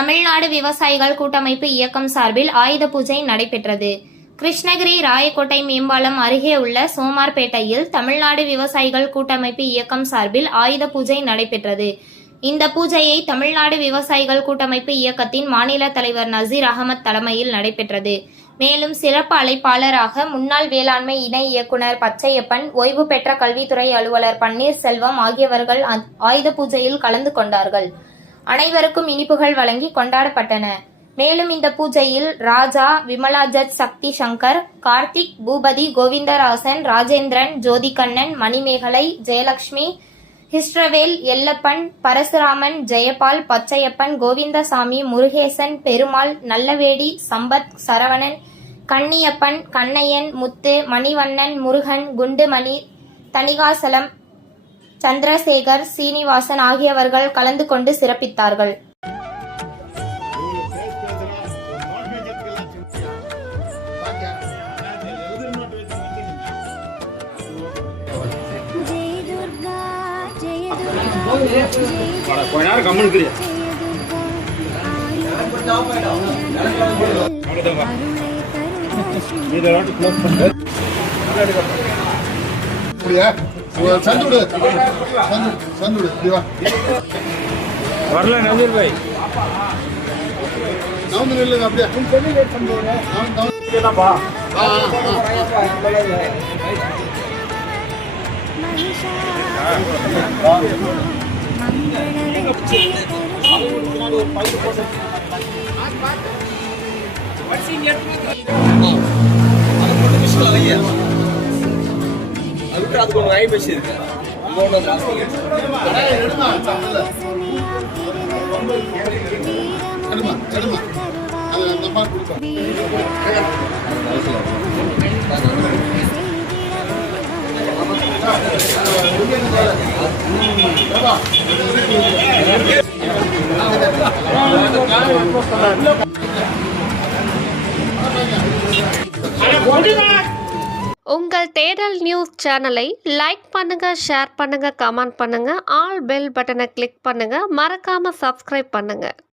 தமிழ்நாடு விவசாயிகள் கூட்டமைப்பு இயக்கம் சார்பில் ஆயுத பூஜை நடைபெற்றது. கிருஷ்ணகிரி ராயக்கோட்டை மேம்பாலம் அருகே உள்ள சோமார்பேட்டையில் தமிழ்நாடு விவசாயிகள் கூட்டமைப்பு இயக்கம் சார்பில் ஆயுத பூஜை நடைபெற்றது. இந்த பூஜையை தமிழ்நாடு விவசாயிகள் கூட்டமைப்பு இயக்கத்தின் மாநில தலைவர் நசீர் அகமது தலைமையில் நடைபெற்றது. மேலும் சிறப்பு அழைப்பாளராக முன்னாள் வேளாண்மை இணை இயக்குனர் பச்சையப்பன், ஓய்வு பெற்ற கல்வித்துறை அலுவலர் பன்னீர்செல்வம் ஆகியவர்கள் ஆயுத பூஜையில் கலந்து கொண்டார்கள். அனைவருக்கும் இனிப்புகள் வழங்கி கொண்டாடப்பட்டன. மேலும் இந்த பூஜையில் ராஜா, விமலா ஜட்ஜ், சக்தி சங்கர், கார்த்திக், பூபதி, கோவிந்தராசன், ராஜேந்திரன், ஜோதிகண்ணன், மணிமேகலை, ஜெயலட்சுமி, ஹிஸ்ரவேல், எல்லப்பன், பரசுராமன், ஜெயபால், பச்சையப்பன், கோவிந்தசாமி, முருகேசன், பெருமாள், நல்லவேடி, சம்பத், சரவணன், கண்ணியப்பன், கண்ணையன், முத்து, மணிவண்ணன், முருகன், குண்டுமணி, தணிகாசலம், சந்திரசேகர், சீனிவாசன் ஆகியவர்கள் கலந்து கொண்டு சிறப்பித்தார்கள். வரல நசீர் பாய் அதுக்கு ஒன்று வாங்கி வச்சிருக்கு. உங்கள் தேடல் நியூஸ் சேனலை லைக் பண்ணுங்க, ஷேர் பண்ணுங்க, கமெண்ட் பண்ணுங்க, ஆல் பெல் பட்டனை கிளிக் பண்ணுங்க, மறக்காம சப்ஸ்கிரைப் பண்ணுங்க.